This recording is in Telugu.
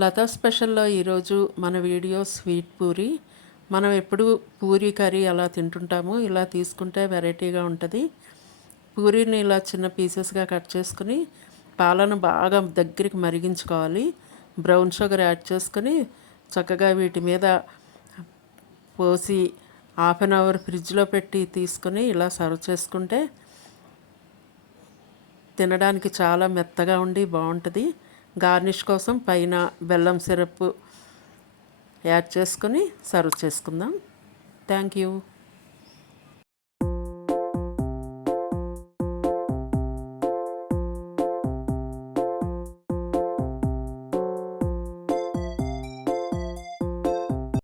లతా స్పెషల్‌లో ఈరోజు మన వీడియో స్వీట్ పూరి. మనం ఎప్పుడు పూరి కర్రీ అలా తింటుంటాము. ఇలా తీసుకుంటే వెరైటీగా ఉంటది. పూరీని ఇలా చిన్న పీసెస్‌గా కట్ చేసుకొని, పాలను బాగా దగ్గరికి మరిగించుకోవాలి. బ్రౌన్ షుగర్ యాడ్ చేసుకొని, చక్కగా వీటి మీద పోసి హాఫ్ అన్ అవర్ ఫ్రిడ్జ్‌లో పెట్టి తీసుకొని ఇలా సర్వ్ చేసుకుంటే తినడానికి చాలా మెత్తగా ఉండి బాగుంటుంది. గార్నిష్ కోసం పైన బెల్లం సిరప్ యాడ్ చేసుకొని సర్వ్ చేసుకుందాం. Thank you.